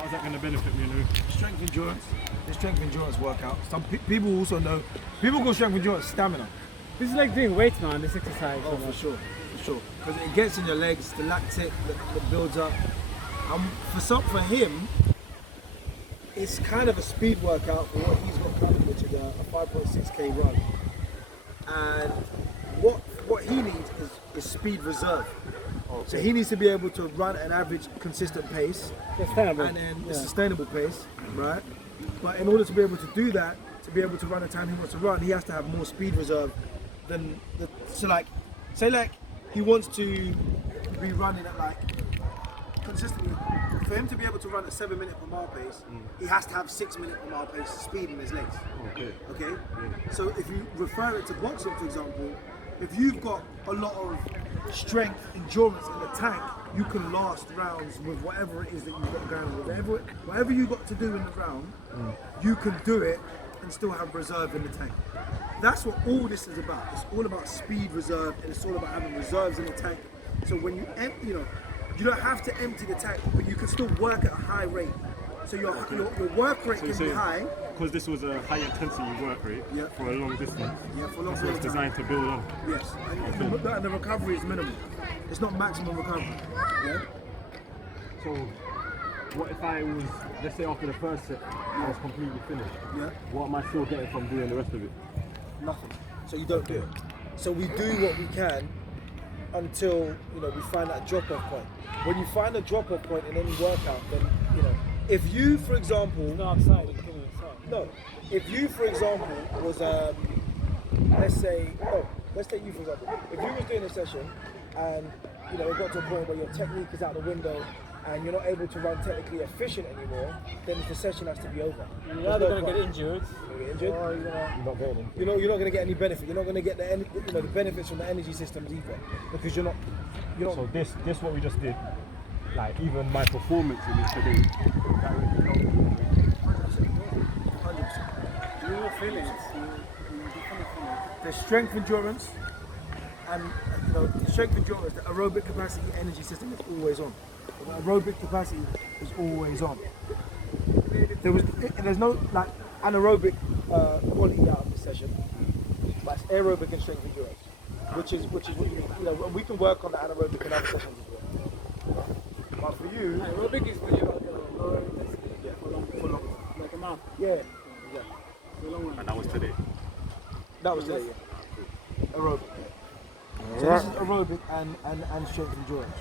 How's that going to benefit me, Lou? Strength endurance. The strength endurance workout. Some people also know. People call strength endurance stamina. This is like doing weights, man. This exercise. Oh, for sure, for sure. Because it gets in your legs, the lactate that builds up. For him, it's kind of a speed workout for what he's got coming, which is a 5.6k run. And what he needs is speed reserve. Okay. So he needs to be able to run an average consistent pace, sustainable. And then a sustainable pace, right? But in order to be able to do that, to be able to run the time he wants to run, he has to have more speed reserve than so like, say like he wants to be running at like consistently. For him to be able to run at 7 minute per mile pace, he has to have 6 minute per mile pace speed in his legs. Okay. Okay? Yeah. So if you refer it to boxing, for example, if you've got a lot of strength, endurance in the tank, you can last rounds with whatever it is that you've got going. Whatever you've got to do in the round, you can do it and still have reserve in the tank. That's what all this is about. It's all about speed reserve, and it's all about having reserves in the tank. So when you empty, you don't have to empty the tank, but you can still work at a high rate. So your work rate can be high. Because this was a high intensity work rate for a long distance. Yeah, for a long so it's designed to build on. Yes, and the recovery is minimal. It's not maximum recovery. Yeah. So what if I was, let's say after the first set, I was completely finished? Yeah. What am I still getting from doing the rest of it? Nothing. So you don't do it. So we do what we can until we find that drop-off point. When you find a drop-off point in any workout, then if you, for example, no, if you, for example, was let's take you for example. If you was doing a session and it got to a point where your technique is out the window and you're not able to run technically efficient anymore, then the session has to be over. You're either going to get injured, or you're not getting you're not going to get any benefit. You're not going to get the benefits from the energy systems either, because you're not. So this what we just did, like even my performance in this today, that really helped me. 100%. you will feel it. You definitely feel it. There's strength endurance, and the strength endurance, the aerobic capacity energy system is always on. The aerobic capacity is always on. There's no like anaerobic quality out of the session, but it's aerobic and strength endurance, which is what you need. We can work on the anaerobic in other sessions as well. But for you, aerobic is when you're lower intensity for long. like a month. Yeah. And that was today. That was today. Yeah. Aerobic. So this is aerobic and strength endurance.